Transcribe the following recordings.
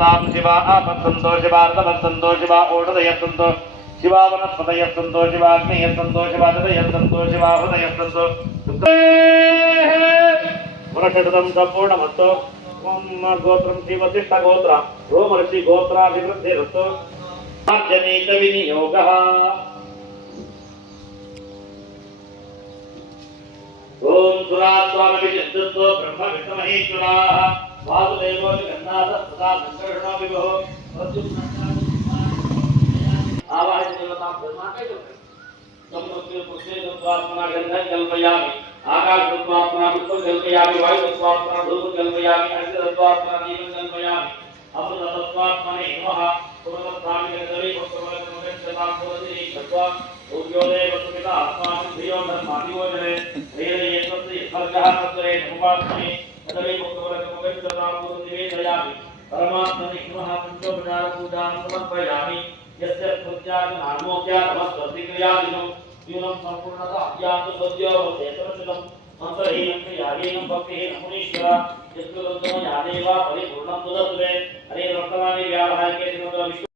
సంతాం శివ ఆపత్సంతో శివార్థవత్సంతో శివ ఓడదయత్సంతో శివ వనస్పతయత్సంతో శివాగ్నేయత్సంతో శివాదయత్సంతో శివాహృదయత్సంతో పురషటం సంపూర్ణమస్తో ఓం గోత్రం శివతిష్ట గోత్ర రోమర్షి గోత్రాభివృద్ధిరస్తో ఆర్జనీక వినియోగः ఓం సురాస్వామి చతుర్థో బ్రహ్మ విష్ణమహేశ్వరాः वासुदेवो जगन्नाथः तथा संकर्षणो विभो आवाहय देवतां ब्रह्माकैः समुद्रे पुष्टे तत्त्वात्मना गन्धं कल्पयामि आकाशतत्त्वात्मना पुष्पं कल्पयामि वायुतत्त्वात्मना धूपं कल्पयामि अग्नितत्त्वात्मना दीपं कल्पयामि अमृततत्त्वात्मने नमः पुरतत्त्वामि गन्धवे पुष्पवलकमगच्छतां पुरतिः कृत्वा सूर्योदये वसुपिता अस्माकं धियो धर्मादिवोचने वेदये त्वस्य स्वर्गः तत्त्वे नमोपास्महे गन्धवे पुष्पवलकमगच्छतां पुरतिः दयामि। परमात्मने नमः पञ्चोपचारपूजां समर्पयामि। यस्य स्मृत्यागनामोक्या नमस्वतिक्रियादिनं यूनं सम्पूर्णतः अज्ञातु सद्यो भवतेतरचितं मन्त्रहीनं क्रियाहीनं भक्तिहीनं मुनीश्वर यत्कृतं यादेव परिपूर्णं तुदत्वे हरे वर्तमाने व्यावहारिके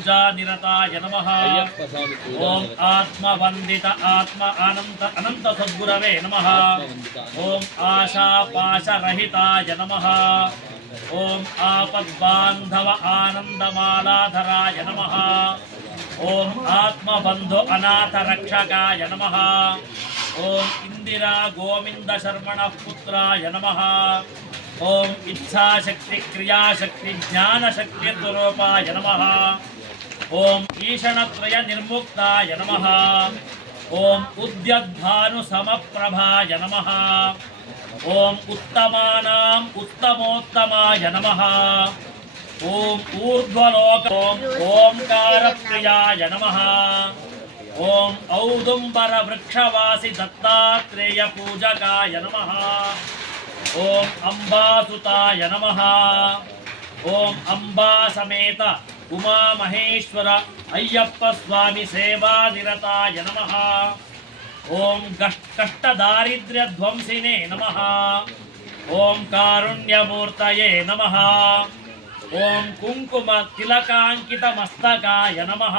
पूजा निरताय नमः। ओम आत्म वंदित आत्म अनंत अनंत सद्गुरवे नमः। ओम आशा पाश रहिताय नमः। ओम आपद्बान्धव आनन्दमालाधराय नमः। ओम आत्मबन्धु अनाथ रक्षकाय नमः। ओम इंदिरा गोविंद शर्मणः पुत्राय नमः। ओम इच्छाशक्ति क्रियाशक्ति ज्ञानशक्ति स्वरूपाय नमः। ओम ईषणत्रय निर्मुक्ताय नमः। ओम उद्यद्भानु समप्रभाय नमः। ओम उत्तमानाम् उत्तमोत्तमाय नमः। ओम ऊर्ध्वलोक ओम ओंकारप्रियाय नमः। ओम औदुम्बर वृक्षवासि दत्तात्रेय पूजकाय नमः। ओम अंबासुताय नमः। ओम उमा महेश्वर अय्यप्प स्वामी सेवा निरताय नमः। ओम कष्टदारिद्र्यध्वंसिने नमः। ओम कारुण्यमूर्तये नमः। ओम कुङ्कुम तिलकाङ्कितमस्तकाय नमः।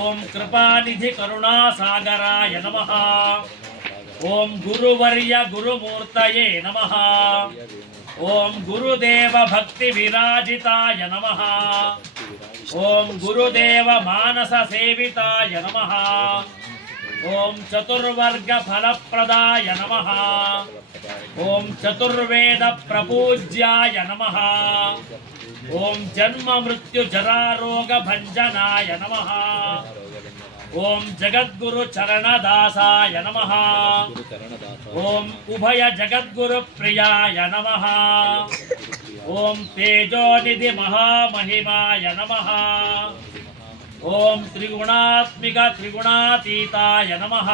ओम कृपानिधि करुणासागराय नमः। ओम गुरुवर्य गुरुमूर्तये नमः। ओम गुरुदेव भक्ति विराजिताय नमः। ओम गुरुदेव मानस सेविताय नमः। ओम चतुर्वर्ग फल प्रदाय नमः। ओम चतुर्वेद प्रपूज्याय नमः। ओम जन्म मृत्यु जरा रोग भंजनाय नमः। ओम जगद्गुरु चरणदासाय नमः। ओम उभय जगद्गुरु प्रियाय नमः। ओम तेजोनिधि महामहिमाय नम। ओं त्रिगुणात्मिक त्रिगुणातीताय नमः।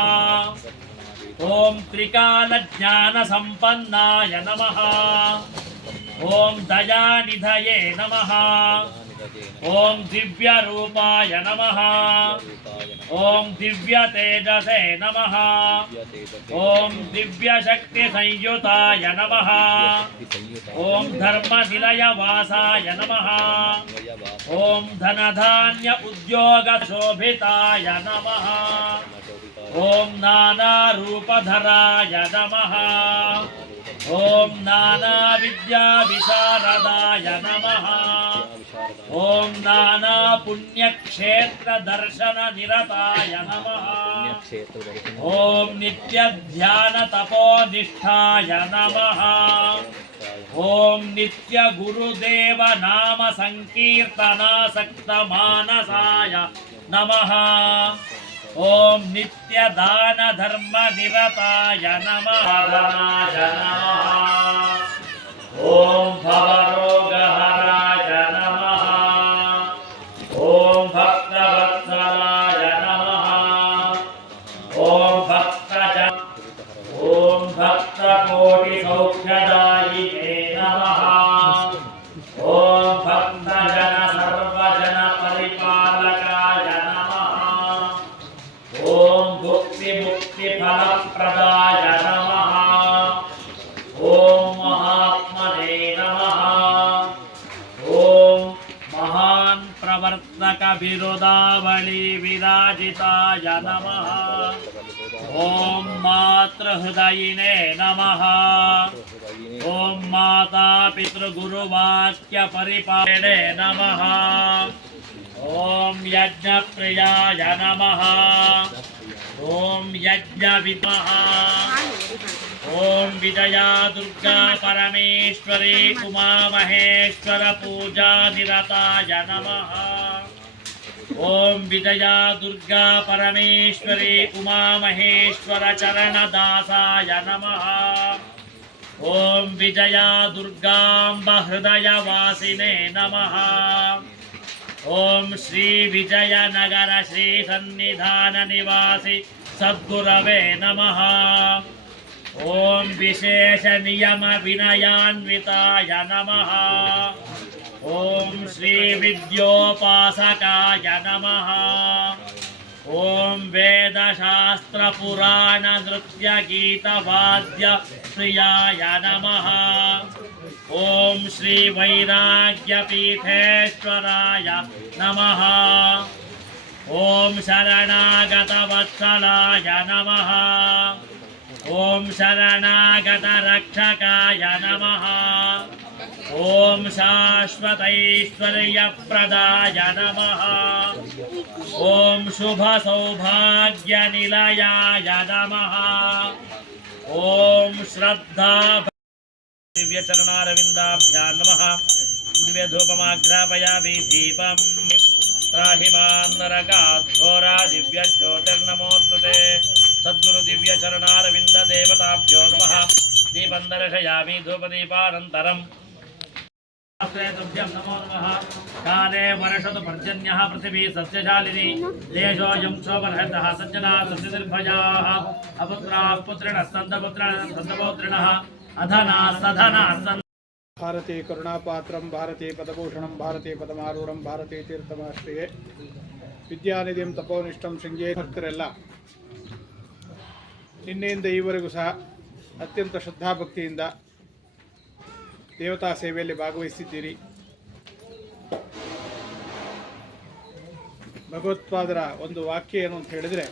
ओम त्रिकाल ज्ञान संपन्नाय नमः। ओम दया निधये नमः। दिव्य रूपयेजसे नमः। ओम दिव्य तेजसे नमः। ॐ दिव्यशक्तिसंयुताय नमः। ॐ धर्मनिलयवासाय नमः। धान्य उद्योगशोताय नम नमः। ॐ नानारूपधराय नमः। ॐ नानाविद्याविशारदाय नमः। ओम नाना पुण्य क्षेत्र ॐ नानापुण्यक्षेत्रदर्शननिरताय नमः ॐ नित्यध्यानतपोनिष्ठाय नमः। ॐ नित्यगुरुदेवनामसङ्कीर्तनासक्तमानसाय नमः। धर्म निरताय नमः। ॐ भवरोगः विराजिता या नमः। ॐ मातृहृदयिने नमः। ॐ माता पितृगुरुवाक्यपरिपालने नमः। ॐ यज्ञप्रियाय नमः। यज्ञ यज्ञविद्मः। ॐ विजया दुर्गा परमेश्वरी कुमेश्वर पूजा निरताय नमः। ओम विजया दुर्गा परमेश्वरी उमा महेश्वर चरण दासाय नमः। ओम विजया दुर्गाम्ब हृदय वासिने नमः। ओम श्री विजय नगर श्री सन्निधान निवासी सद्गुरवे नमः। ओम विशेष नियम विनयान्विताय नमः। ॐ नम। नमः ॐ वेदशास्त्रपुराणनृत्यगीतवाद्यप्रियाय नमः। ॐ श्रीवैराग्यपीठेश्वराय नमः। ॐ शरणागतवत्सलाय नमः। शरणागत शरणागतरक्षकाय नमः। ओम ॐ शाश्वतैश्वर्यप्रदाय नमः। ॐ शुभसौभाग्यनिलयाय नमः। ॐ श्रद्धा दिव्यचरणारविन्दाभ्यां नमः। दिव्यधूपमाघ्रापयामि दीपं त्राहि मान्नरकाद्धोरा दिव्यज्योतिर्नमोऽस्तु ते सद्गुरुदिव्यचरणारविन्ददेवताभ्यो नमः। दीपं दर्शयामि धूपदीपानन्तरम्। तुभ्यं नमो नमः काले वर्षतु पर्जन्यः पृथिवी सस्यशालिनी देशोऽयं शोभनहतः सज्जना सस्यनिर्भयाः अपुत्राः पुत्रिणः सन्तपुत्रिणः सन्तपौत्रिणः अधनाः सधनाः सन् ಭಾರತೀ ಕರುಣಾಪಾತ್ರಂ ಭಾರತೀ ಪದಭೂಷಣಂ ಭಾರತೀ ಪದಮಾರೂಢಂ ಭಾರತೀ ತೀರ್ಥಮಾಶ್ರಿಯೇ ವಿದ್ಯಾನಿಧಿಂ ತಪೋನಿಷ್ಠಂ ಶೃಂಗೇ ಭಕ್ತರೆಲ್ಲ ನಿನ್ನೆಯಿಂದ ಈವರೆಗೂ ಸಹ ಅತ್ಯಂತ ಶ್ರದ್ಧಾಭಕ್ತಿಯಿಂದ ದೇವತಾ ಸೇವೆಯಲ್ಲಿ ಭಾಗವಹಿಸಿದ್ದೀರಿ. ಭಗವತ್ಪಾದರ ಒಂದು ವಾಕ್ಯ ಏನು ಅಂತ ಹೇಳಿದರೆ